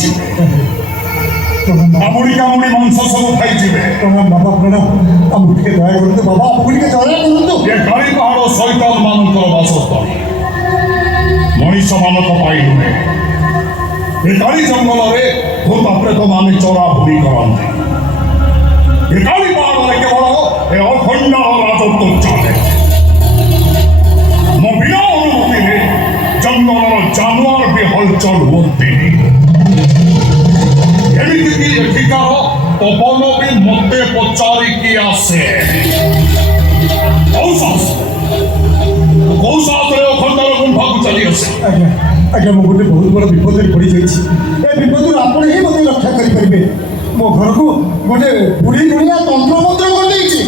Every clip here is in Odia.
ଯିବେ କାମୁଡ଼ି କାମୁଡ଼ି ମାଂସ ସବୁ ଖାଇଯିବେ। ପ୍ରଣାମ ବାବା ପ୍ରଣାମ। ଆମକୁ ଟିକେ ଦୟା କରନ୍ତୁ ବାବା, ଆମକୁ ଟିକେ ଦୟା କରନ୍ତୁ। ଏ କାଳି ପାହାଡ଼ ଶୈତାନ ମାନଙ୍କର ବାସସ୍ଥଳୀ, ମଣିଷମାନଙ୍କ ପାଇଁ ନୁହେଁ। ଏ କାଳି ଜଙ୍ଗଲରେ ଭୂତ ପ୍ରେତ ମାନେ ଚରାବୁରି କରନ୍ତି। ଏ କାଳି ପାହାଡ଼ରେ କେବଳ ଏ ଅଖଣ୍ଡର ରାଜତ୍ୱ ଚାଲେ। ମୋ ବିନା ଅନୁମତିରେ ଜଙ୍ଗଲର ଜାନୁଆର ବି ହଲଚଲ ହୁଅନ୍ତିନି। ଏମିତିକି ଏଠିକାର ପବନ ବି ମୋତେ ପଚାରିକି ଆସେ, କୋଉ ସାହସରେ ଅଖଣ୍ଡର ଗୁମ୍ଫାକୁ ଚାଲି ଆସେ। ଆଜ୍ଞା ଆଜ୍ଞା, ମୁଁ ଗୋଟେ ବହୁତ ବଡ଼ ବିପଦରେ ପଡ଼ିଯାଇଛି। ଏ ବିପଦରୁ ଆପଣ ହିଁ ମୋତେ ରକ୍ଷା କରିପାରିବେ। ମୋ ଘରକୁ ଗୋଟେ ବୁଢ଼ୀ ଗୁଣିଆ ତନ୍ତ୍ରମନ୍ତ୍ର କରିଦେଇଛି।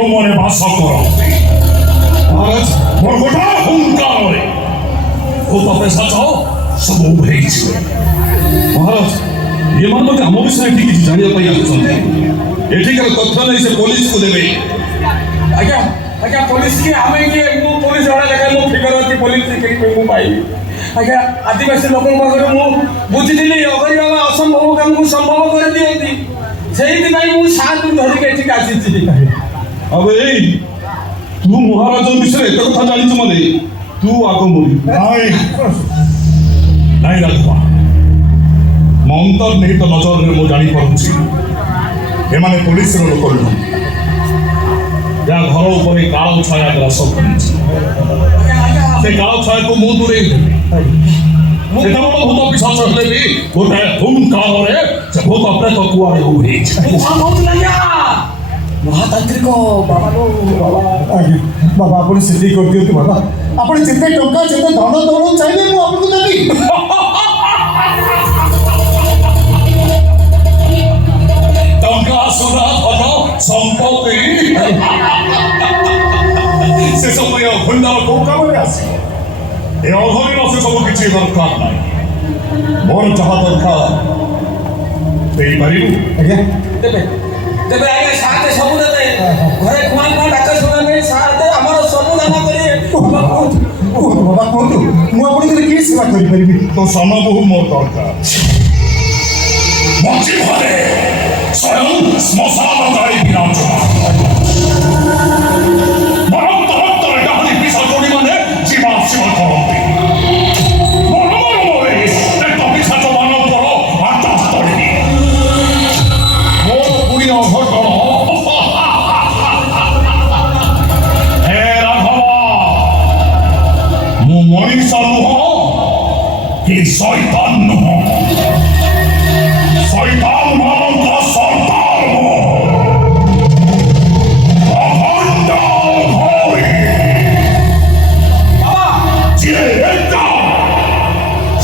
ରୁମରେ ବାସ କରନ୍ତି। ମୋର ଗୋଟା ହୁଙ୍କାରରେ ଭୂତ ପିଶାଚ ସବୁ ଉଭେଇଯିବେ। ମହାରାଜ, ଏମାନେ ମଧ୍ୟ ଆମ ବିଷୟରେ ଏଠି କିଛି ଜାଣିବା ପାଇଁ ଆସୁଛନ୍ତି। ଏଠିକାର ତଥ୍ୟ ନେଇ ସେ ପୋଲିସକୁ ଦେବେ। ଆଜ୍ଞା ଆଜ୍ଞା, ପୋଲିସ କିଏ? ଆମେ କିଏ? ମୁଁ ପୋଲିସ ଜଣେ ଲେଖା ମୋ ଫିଗର ଅଛି, ପୋଲିସ ମୁଁ ପାଇବି। ଆଜ୍ଞା, ଆଦିବାସୀ ଲୋକଙ୍କ ପାଖରେ ମୁଁ ବୁଝିଥିଲି ଅଗରି ବାବା ଅସମ୍ଭବ କାମକୁ ସମ୍ଭବ କରିଦିଅନ୍ତି। ସେଇଥିପାଇଁ ମୁଁ ସାତକୁ ଧରିକି ଏଠିକି ଆସିଛି। ଆବେ ଏଇ, ତୁ ମହାରାଜ ବିଷୟରେ ଏତେ କଥା ଜାଣିଛୁ ମାନେ ତୁ ଆଗ ମରି। ନାଇଁ ରାଜକୁମାର, ମୋ ଅନ୍ତର୍ନିହିତ ନଜରରେ ମୁଁ ଜାଣିପାରୁଛି ଏମାନେ ପୋଲିସର ଲୋକ ନୁହନ୍ତି। ଯାହା ଘର ଉପରେ କାଳ ଛାୟା ଗ୍ରାସ କରିଛି, ସେ କାଳ ଛାୟାକୁ ମୁଁ ଦୂରେଇ ଦେବି। ସେଟା ବଡ଼ ଭୂତ ପିଶାଚ ହେଲେ ବି ଗୋଟାଏ ହୁଙ୍କାରରେ ସେ ଭୂତ ପ୍ରେତ କୁଆଡ଼େ ଉଭେଇଛି। ମହାତାନ୍ତ୍ରିକ ବାବା ଆଜ୍ଞା ବାବା, ଆପଣ ସେତିକି କରିଦିଅନ୍ତୁ ବାବା। ଆପଣ ଯେତେ ଟଙ୍କା ଯେତେ ଧନ ଦୌଲତ ଚାହିଁବେ ମୁଁ ଆପଣଙ୍କୁ ଦେବି। ଟଙ୍କା ସୁନା ଧନ ସମ୍ପତ୍ତି ସେ ସବୁ ଏ ଅଖଣ୍ଡର କୋଉ କାମରେ ଆସିବ? ଏ ଅଘରୀର ସେ ସବୁ କିଛି ଦରକାର ନାହିଁ। ମୋର ଯାହା ଦରକାର ଦେଇପାରିବୁ? ଆଜ୍ଞା ଦେବେ ଦେବେ ଆଜ୍ଞା, ସାଥେ ସବୁ ଦେବେ। ଘରେ କୁଆଁ କୁଆଁ ଡାକ ଶୁଣିବା ପାଇଁ ସାଥେ ଆମର ସବୁ ଦାନ କରିବେ। କୁହନ୍ତୁ ବାବା କୁହନ୍ତୁ, ମୁଁ ଆପଣଙ୍କର କି ସେବା କରିପାରିବି? ତ ସାନ ବୋହୂ ମୋର ଦରକାର। ମଞ୍ଚି ଘରେ ସ୍ୱୟଂ ଶ୍ମଶାନ ଗାଈ ବିରାଜମାନ। ରକ୍ତରେ ଡାହାଣୀ ପିଶାଚୋଡ଼ି ମାନେ ଯିବା ଆସିବା କରନ୍ତି। ମନମରେ ଏକ ପିଶାଚ ମାନଙ୍କର ଆଟାଚ କରିବି। ମୋର ପୁଣି ଅଘଟଣ। ହେ ରାଘବ, ମୁଁ ମଣିଷ ନୁହଁ କି ଶୈତାନ ନୁହଁ। ଶୈତାନ ମାନଙ୍କ ସର୍ଦ୍ଦାର ମୁଁ। ଅଖଣ୍ଡ ଘୋରୀ। ଯିଏ ଏକା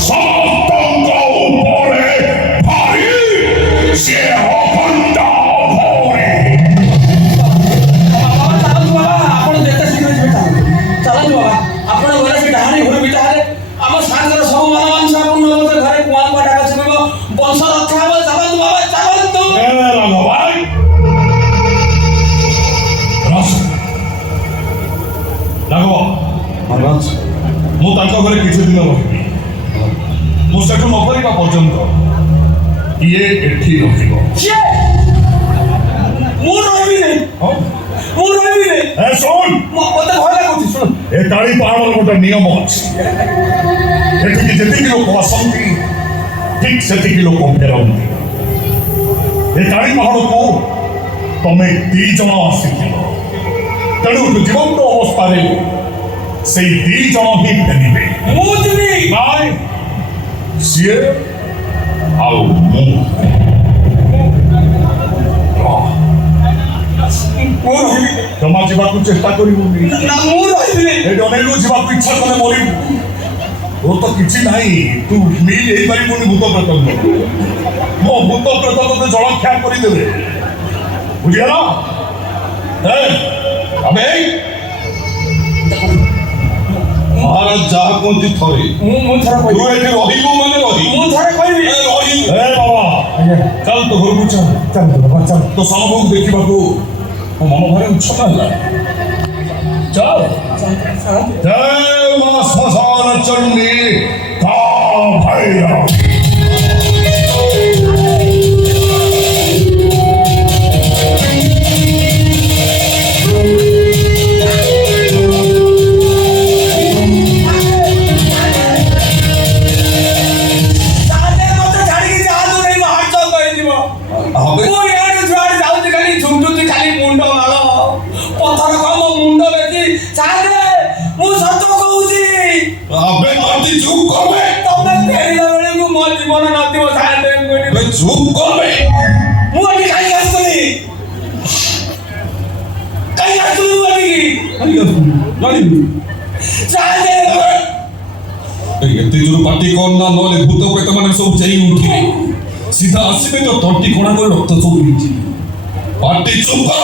ସମସ୍ତଙ୍କ ଉପରେ ଭାରି, ସିଏ ଅଖଣ୍ଡ ଘୋରୀ। ଆପଣ ଯେତେ ଶୀଘ୍ର ଯିବେ ଚାଲନ୍ତୁ ବାବା। ଆପଣ ଘରେ ସେ ଡାହାଣୀ ଘୋର ବିଟା ହେଲେ ଆମ ସାଙ୍ଗର ସବୁ ମାନବାଂଶ ଆପଣ ଘରେ କୁଆଁ କୁଆଁ ଡାକ ଶୁଣିବ, ବଂଶ ରକ୍ଷା ହବ। ଚାଲନ୍ତୁ ବାବା ଚାଲନ୍ତୁ। ରାଘବ, ମହାରାଜ, ମୁଁ ତାଙ୍କ ଘରେ କିଛି ଦିନ ରହିବି। ମୁଁ ସେଠୁ ନ କରିବା ପର୍ଯ୍ୟନ୍ତ ଇଏ ଏଠି ରହିବ। ମୁଁ ରହିବିନି, ମୁଁ ରହିବିନି। ଶୁଣ, ମତେ ଭୟ ଲାଗୁଛି। ଶୁଣ, ଏ କାଳି ପାହାଡ଼ର ଗୋଟେ ନିୟମ ଅଛି। ଏଠିକି ଯେତିକି ଲୋକ ଆସନ୍ତି ଠିକ୍ ସେତିକି ଲୋକ ଫେରନ୍ତି। ଏ କାଳି ପାହାଡ଼କୁ ତମେ 2 ଜଣ ଆସିଥିଲ, ତେଣୁ ଜୀବନ୍ତ ଅବସ୍ଥାରେ ସେଇ 2 ଜଣ ହିଁ ଫେରିବେ। ମୁଁ ଯିବି। ନାଇଁ, ସିଏ ଆଉ ମୁଁ। ଜମା ଯିବାକୁ ଚେଷ୍ଟା କରିବୁନି। ମୁଁ ରହିବିନି। ଏଠି ଅନେକ ଯିବାକୁ ଇଚ୍ଛା କଲେ ମରିବୁ। তোর তো କିଛି ନାହିଁ, ତୁ ମିଲ୍ ହେଇପାରିବୁନି ଭୂତ ପ୍ରେତ। ମୋ ଭୂତ ପ୍ରେତ ତୋତେ ଜଳଖିଆ କରିଦେବେ, ବୁଝିଗଲା? ଯାହା କୁହନ୍ତି ଥରେ ମୁଁ ଥରେ ତୁ କହିବି ଏଠି ରହିବୁ ମାନେ ରହିବୁ ମୁଁ ଥରେ କହିବି ରହିବୁ ଏ ବାବା ଆଜ୍ଞା ଚାଲ ତୋ ଘରକୁ ଚାଲ ଚାଲନ୍ତୁ ବାପା ଚାଲ ତୋ ସାନବୋହୂକୁ ଦେଖିବାକୁ ମୋ ମନ ଭାରି ଉଚ୍ଛନ ହେଲା ଚାଲ ଜୟ ମା ଶ୍ମଶାନ ଚଣ୍ଡୀ କା ଭୈରବ ମତେ ଛାଡ଼ିକି ଯାଆନ୍ତୁ ନାହିଁ ମୋ ହାର୍ଟ ଚକ୍ ହେଇଯିବ হবে ମୁଁ ଇଆଡ଼େ ଯୁଆଡ଼େ ଯାଉଛି ଖାଲି ଝୁଣ୍ଟୁଛି ଖାଲି ମୁଣ୍ଡ ମାଳ ପଥର କମ ମୁଣ୍ଡ ବେଶୀ ଚାଲେ ମୁଁ ସତ କହୁଛି আবে তুই চুপ করবে ତମେ ଫେରିଲା ବେଳକୁ ମୋ ଜୀବନ ନଥିବ ସାଥେ তুই চুপ করবে ମୁଁ ଏଠି କାହିଁକି ଆସୁଥିଲି କାହିଁକି ଆସୁଥିଲି ମୁଁ ଏଠିକି জানি ଚାଲେ ଏତେ ଜୋର ପାଟି କର ନା ନହେଲେ ଭୂତ ପ୍ରେତ ମାନେ ସବୁ ଚେଇ ଉଠିବେ ସିଧା ଆସିବେ ତ ତଣ୍ଟି କଣା କରି ରକ୍ତ ସବୁ ହେଇଛି ପାଟି ଚୁପ କର